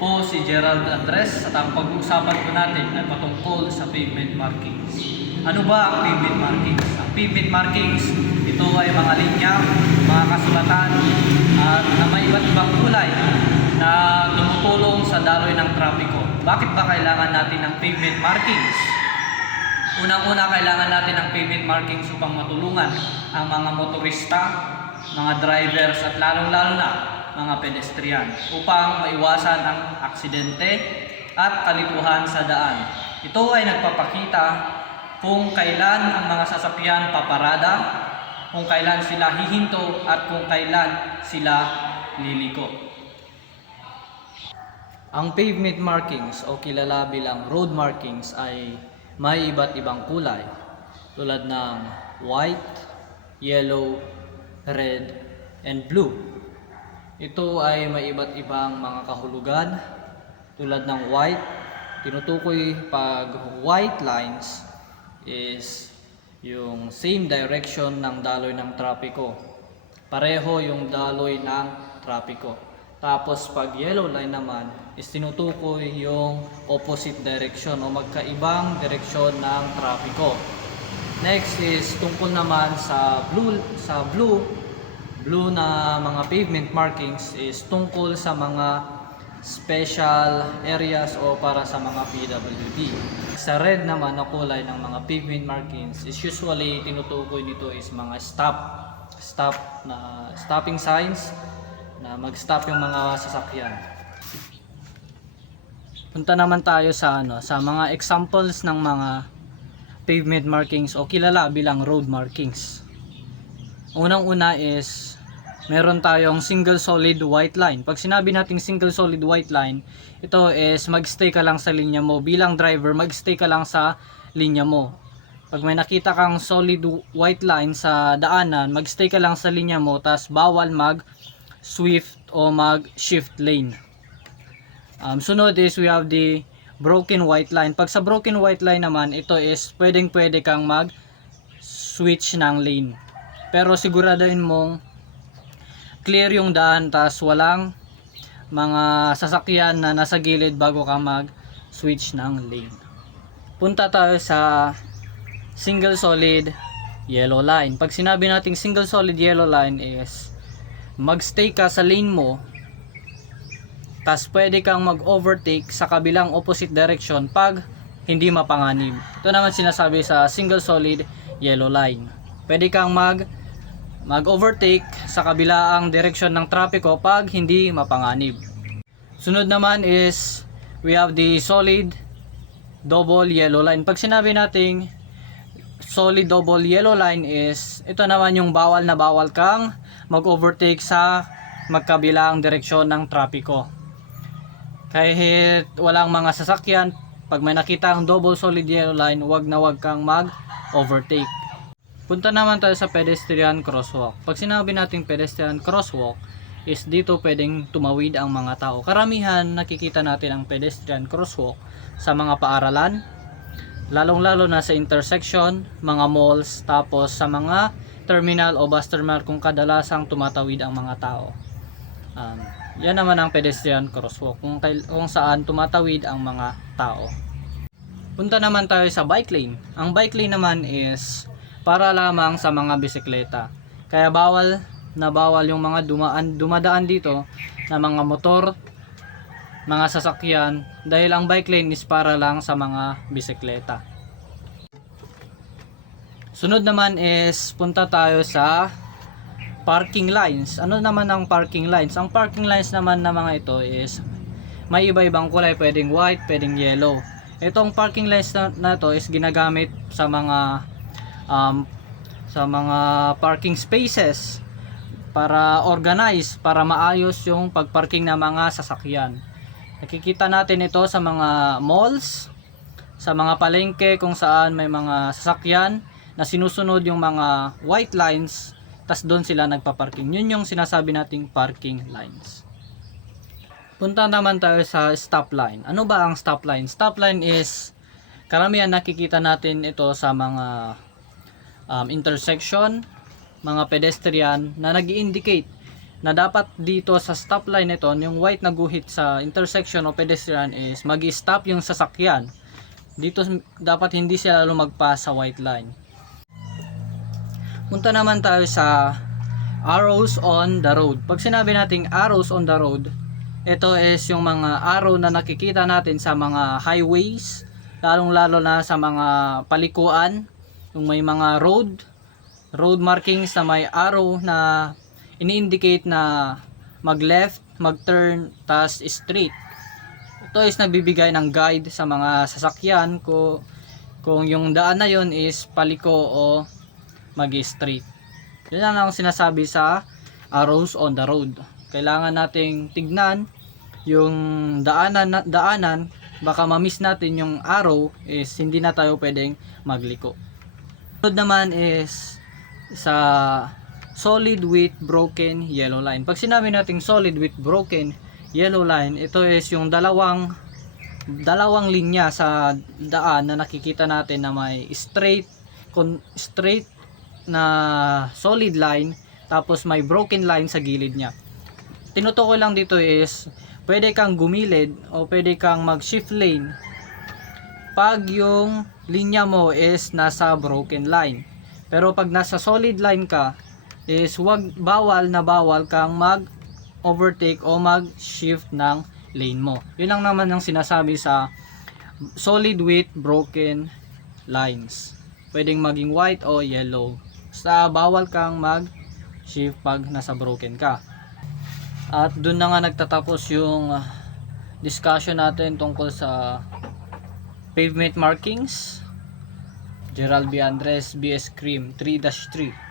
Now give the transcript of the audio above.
po si Gerald Andres at ang pag-uusapan po natin ay patungkol sa pavement markings. Ano ba ang pavement markings? Ang pavement markings, ito ay mga linya, mga kasulatan at na may iba't ibang kulay na tumutulong sa daloy ng trapiko. Bakit ba kailangan natin ng pavement markings? Unang-una, kailangan natin ng pavement markings upang matulungan ang mga motorista, mga drivers at lalong-lalo na mga pedestrian upang maiwasan ang aksidente at kalituhan sa daan. Ito ay nagpapakita kung kailan ang mga sasakyan paparada, kung kailan sila hihinto at kung kailan sila liliko. Ang pavement markings o kilala bilang road markings ay may iba't ibang kulay tulad ng white, yellow, red, and blue. Ito ay may iba't ibang mga kahulugan tulad ng white. Tinutukoy pag white lines is yung same direction ng daloy ng trapiko. Pareho yung daloy ng trapiko. Tapos pag yellow line naman is tinutukoy yung opposite direction o magkaibang direksyon ng trapiko. Next is tungkol naman sa blue na mga pavement markings is tungkol sa mga special areas o para sa mga PWD. Sa red naman na kulay ng mga pavement markings is usually tinutukoy nito is mga stopping signs na mag-stop yung mga sasakyan. Punta naman tayo sa mga examples ng mga pavement markings o kilala bilang road markings. Unang-una is meron tayong single solid white line. Pag sinabi nating single solid white line, ito is magstay ka lang sa linya mo. Bilang driver, magstay ka lang sa linya mo. Pag may nakita kang solid white line sa daanan, magstay ka lang sa linya mo, tas bawal mag-swift o mag-shift lane. Sunod is we have the broken white line. Pag sa broken white line naman, ito is pwede kang mag-switch ng lane. Pero siguraduhin mong clear yung daan, tas walang mga sasakyan na nasa gilid bago ka mag-switch ng lane. Punta tayo sa single solid yellow line. Pag sinabi nating single solid yellow line is magstay ka sa lane mo, tas pwede kang mag-overtake sa kabilang opposite direction pag hindi mapanganib. Ito naman sinasabi sa single solid yellow line. Pwede kang mag-overtake sa kabilaang direksyon ng trapiko pag hindi mapanganib. Sunod naman is we have the solid double yellow line. Pag sinabi nating solid double yellow line is ito naman yung bawal na bawal kang mag-overtake sa magkabilaang direksyon ng trapiko. Kahit walang mga sasakyan, pag may nakita ang double solid yellow line, wag kang mag-overtake. Punta naman tayo sa pedestrian crosswalk. Pag sinabi nating pedestrian crosswalk is dito pwedeng tumawid ang mga tao. Karamihan nakikita natin ang pedestrian crosswalk sa mga paaralan, lalong-lalo na sa intersection, mga malls, tapos sa mga terminal o bus terminal kung kadalasang tumatawid ang mga tao. Yan naman ang pedestrian crosswalk kung saan tumatawid ang mga tao. Punta naman tayo sa bike lane. Ang bike lane naman is para lamang sa mga bisikleta. Kaya bawal yung mga dumadaan dito na mga motor, mga sasakyan, dahil ang bike lane is para lang sa mga bisikleta. Sunod naman is punta tayo sa parking lines. Ano naman ang parking lines? Ang parking lines naman na mga ito is may iba-ibang kulay, pwedeng white, pwedeng yellow. Itong parking lines na to is ginagamit sa mga parking spaces para organize, para maayos yung pagparking ng mga sasakyan. Nakikita natin ito sa mga malls, sa mga palengke kung saan may mga sasakyan na sinusunod yung mga white lines, tas doon sila nagpa-parking. Yun yung sinasabi nating parking lines. Punta naman tayo sa stop line. Ano ba ang stop line? Stop line is karamihan nakikita natin ito sa mga intersection, mga pedestrian na nag-i-indicate na dapat dito sa stoplight nito, yung white na guhit sa intersection o pedestrian is mag-stop yung sasakyan. Dito dapat hindi sila lumagpas sa white line. Punta naman tayo sa arrows on the road. Pag sinabi nating arrows on the road, ito is yung mga arrow na nakikita natin sa mga highways, lalong-lalo na sa mga palikuan, yung may mga road markings na may arrow na ini-indicate na mag-left, mag-turn, tas straight. Ito is nagbibigay ng guide sa mga sasakyan kung yung daan na yon is paliko o mag-straight. Yun lang ang sinasabi sa arrows on the road. Kailangan nating tignan yung daanan, baka ma-miss natin yung arrow is hindi na tayo pwedeng magliko. Sunod naman is sa solid with broken yellow line. Pag sinabi nating solid with broken yellow line, ito is yung dalawang linya sa daan na nakikita natin na may straight na solid line, tapos may broken line sa gilid niya. Tinutukoy lang dito is pwede kang gumilid o pwede kang mag shift lane pag yung linya mo is nasa broken line. Pero pag nasa solid line ka is bawal kang mag overtake o mag shift ng lane mo. Yun lang naman ang sinasabi sa solid with broken lines. Pwedeng maging white o yellow. Basta bawal kang mag shift pag nasa broken ka. At dun na nga nagtatapos yung discussion natin tungkol sa pavement markings. Gerald B. Andres, BS Cream 3-3.